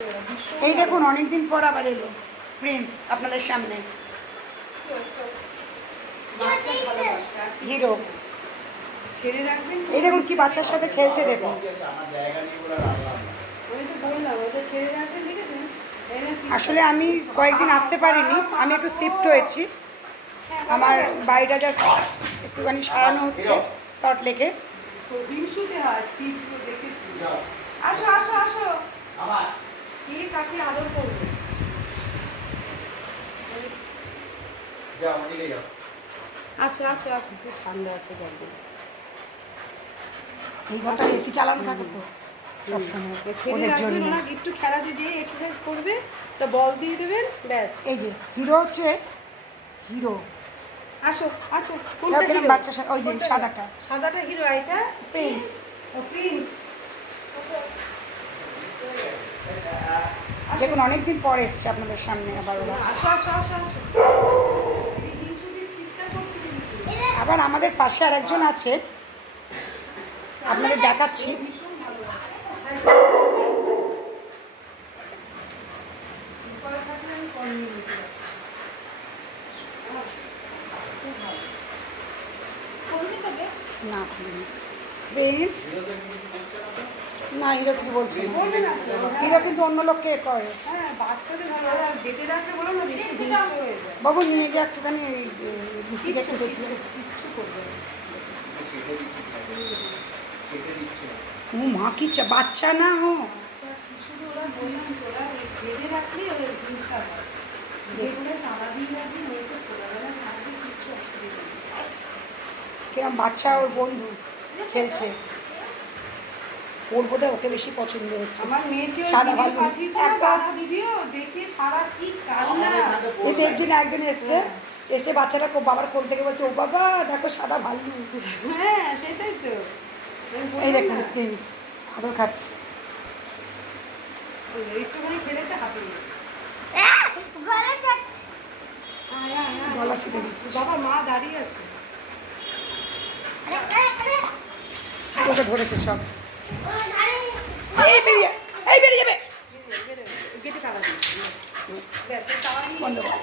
এই দেখুন অনেকদিন পর আবার এলো প্রিন্স আপনাদের সামনে। হিরো ছেড়ে রাখবেন। এই দেখুন কি বাচ্চার সাথে খেলছে দেখুন। ছেড়ে রাখবেন, দেখেছেন? আসলে আমি কয়েকদিন আসতে পারিনি, আমি একটু শিফট হয়েছি। আমার বাড়িটা জাস্ট একটুখানি সারানো হচ্ছে শর্ট লেকে। ছবি শুটে হয়, স্পিচগুলো দেখেছি। আসো আসো আসো, কে কাকে আদর করবে? আচ্ছা আচ্ছা আচ্ছা, একটু ঠান্ডা আছে গল্প। এই ঘরটা এসি চালানো থাকে তো সবসময় ওদের জন্য। ওরা একটু খেলা দিয়ে এক্সারসাইজ করবে, একটা বল দিয়ে দেবেন, ব্যাস। এই যে হিরো হচ্ছে হিরো। আসো আচ্ছা, কোনটা হিরো? বাচ্চার সাথে ওই যে সাদাটা, সাদাটা হিরো, এটা প্রিন্স। ও প্রিন্স। দেখুন অনেকদিন পর এসছে আপনাদের সামনে আবার ওরা। আসো আসো আসো আসো। চিৎকার করছে কিন্তু। আবার আমাদের পাশে আর একজন আছে, আপনাদের দেখাচ্ছি। ভীষণ ভালোবাসে। উপরে থাকলে আমি কল নিয়ে নিতে পারি। খুব ভালো। করবি তোকে? না প্রিন্স না, হিরো কিছু বলছি না। বলবে না তো, হিরো কিন্তু অন্য লোককে করে। হ্যাঁ, বাচ্চাদের ভালো আর ডেকে রাখলে বলো না, বেশি হিংস্র হয়ে যায়। বাবু নিয়ে গিয়ে একটুখানি বিসিকে একটু দেখি। কিচ্ছু করবে না। ও মা কি বাচ্চা না ও। বাচ্চা শিশুদের ওরা বললাম তো, ওরা বেঁধে রাখলেই ওদের হিংসা হয়। যেগুলো তালা দিয়ে রাখবি, মেয়েকে খোলাবেলা থাকবে, কিচ্ছু অসুবিধা নেই। কিরম বাচ্চা ওর বন্ধু খেলছে, ওর বোধহয় ওকে বেশি পছন্দ হচ্ছে। আমার মেয়েকে সাদা ভিডিও ভাল্লুক পাঠিয়েছিল, একটা। বাবা ভিডিও দেখে সারা কি কান্না। এতে একদিন একজন এসছে, এসে বাচ্চাটা বাবার কোল থেকে বলছে, ও বাবা দেখো সাদা ভাল্লুক। হ্যাঁ সেটাই তো। আমি এই বললাম দেখুন না, প্রিন্স আদর খাচ্ছে। একটুখানি খেলেছে, হাঁপিয়ে গেছে। আয়, আয়, আয়। গলা ছেড়ে দিচ্ছে। বাবা মা দাঁড়িয়ে আছে। ওকে ধরেছে সব। এই বেরিয়ে যাবে। গেটে তালা দিয়েছে, ব্যাস, তালা দিয়ে বন্ধ কর।